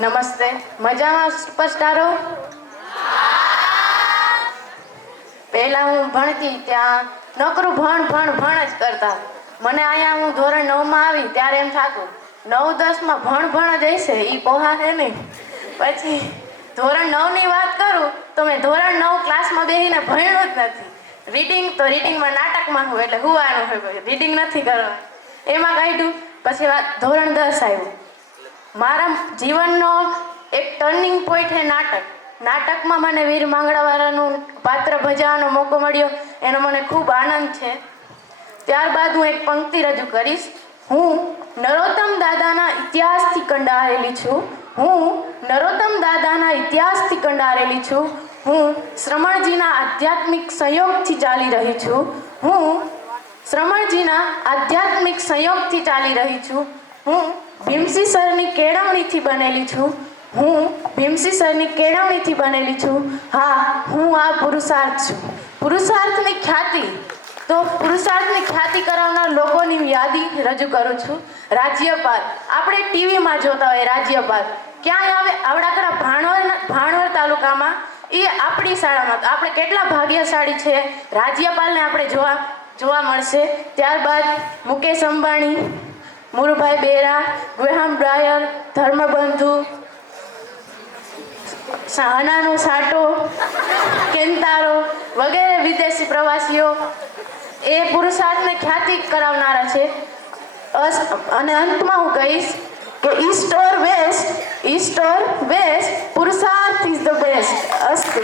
નમસ્તે. મજામાં સુપરસ્ટારો? પહેલા હું ભણતી ત્યાં નકરું ભણ જ કરતા. મને અહીંયા હું ધોરણ 9 માં આવી ત્યારે એમ થાતું 9-10 માં ભણ જ હશે, એ પોહાશે નહીં. પછી ધોરણ 9 ની વાત કરું તો મેં ધોરણ 9 ક્લાસમાં બેસીને ભણ્યું જ નથી. રીડિંગમાં નાટકમાં હું એટલે હુવાનું હોય, રીડિંગ નથી કરવા, એમાં કાઢ્યું. પછી ધોરણ 10 આવ્યું. મારા જીવનનો એક ટર્નિંગ પોઈન્ટ છે નાટકમાં મને વીર માંગડાવાળાનું પાત્ર ભજવવાનો મોકો મળ્યો, એનો મને ખૂબ આનંદ છે. ત્યારબાદ હું એક પંક્તિ રજૂ કરીશ. હું નરોત્તમ દાદાના ઇતિહાસથી કંડારેલી છું. હું શ્રમણજીના આધ્યાત્મિક સંયોગથી ચાલી રહી છું. હું ભીમસી સરની કેળવણીથી બનેલી છું. હા, હું આ પુરુષાર્થ છું. પુરુષાર્થની ખ્યાતિ કરાવનાર લોકોની યાદી રજૂ કરું છું. રાજ્યપાલ, આપણે ટીવીમાં જોતા હોય રાજ્યપાલ ક્યાંય આવે આવડાકડા ભાણવર તાલુકામાં, એ આપણી શાળામાં. આપણે કેટલા ભાગ્યશાળી છે, રાજ્યપાલને આપણે જોવા મળશે. ત્યારબાદ મુકેશ અંબાણી, મુરુભાઈ બેરા, ગ્રેહામ બ્રાયર, ધર્મબંધુ, હનાનો સાટો, કેન્તારો વગેરે વિદેશી પ્રવાસીઓ એ પુરુષાર્થને ખ્યાતિ કરાવનારા છે. અને અંતમાં હું કહીશ કે ઈસ્ટ ઓર વેસ્ટ પુરુષાર્થ ઇઝ ધ બેસ્ટ. અસ્તુ.